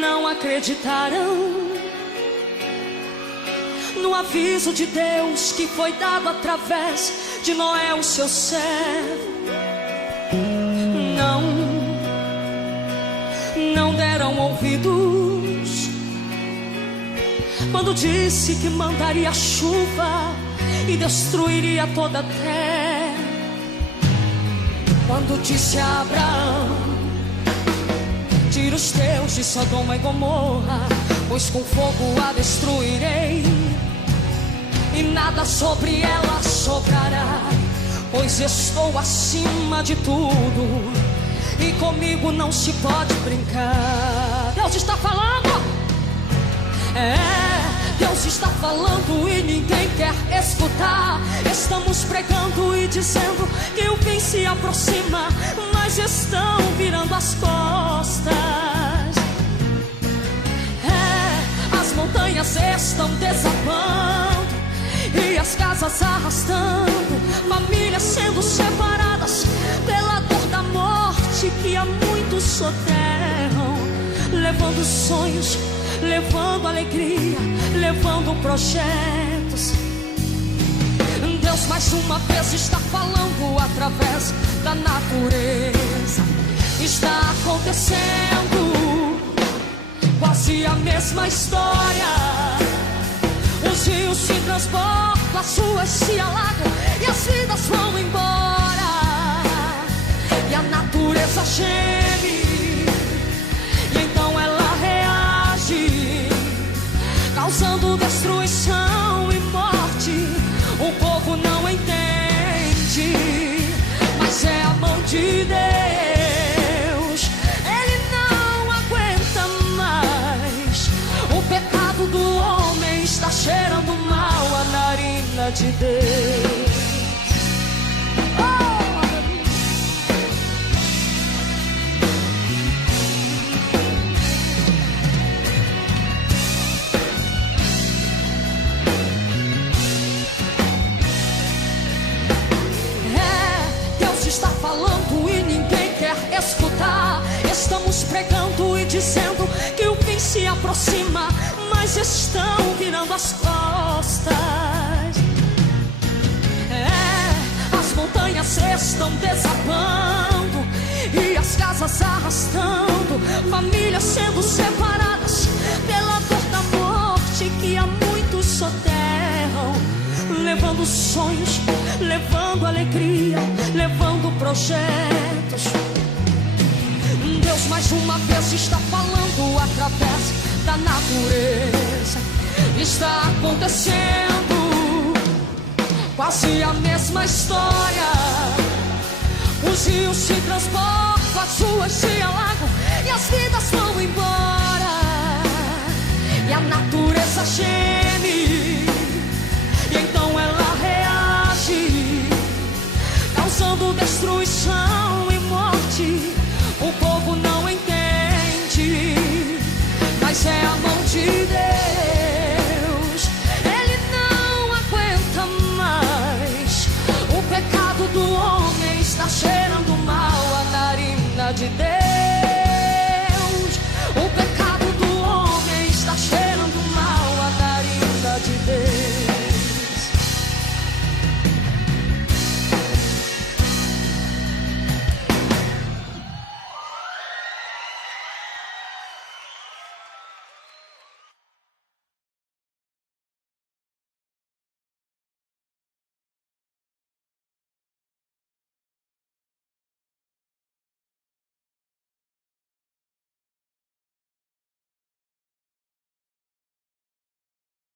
Não acreditarão no aviso de Deus que foi dado através de Noé, o seu servo. Não deram ouvidos quando disse que mandaria chuva e destruiria toda a terra. Quando disse a Abraão: tira os teus de Sodoma e Gomorra, pois com fogo a destruirei, e nada sobre ela sobrará, pois estou acima de tudo, e comigo não se pode brincar. Deus está falando, Deus está falando e ninguém quer escutar. Estamos pregando e dizendo que o fim se aproxima, mas estão virando as costas. As montanhas estão desabando e as casas arrastando, famílias sendo separadas pela dor da morte que há muitos soterram, levando sonhos, levando alegria, levando projetos. Deus mais uma vez está falando através da natureza. Está acontecendo quase a mesma história. Os rios se transportam, as ruas se alagam e as vidas vão embora. E a natureza geme, e então ela reage, causando destruição e morte. O povo não entende, mas é a mão de Deus. Ele não aguenta mais. O pecado do homem está cheirando mal a narina de Deus. Está falando e ninguém quer escutar. Estamos pregando e dizendo que o fim se aproxima, mas estão virando as costas. As montanhas estão desabando e as casas arrastando, famílias sendo separadas pela dor da morte que há muitos soterram, levando sonhos, levando alegria, levando projetos. Deus mais uma vez está falando através da natureza. Está acontecendo quase a mesma história. Os rios se transportam, as ruas se alagam e as vidas vão embora. E a natureza geme, e então ela reage, causando destruição e morte. O povo não entende, mas é a mão de Deus. Ele não aguenta mais. O pecado do homem está cheirando mal a narina de Deus.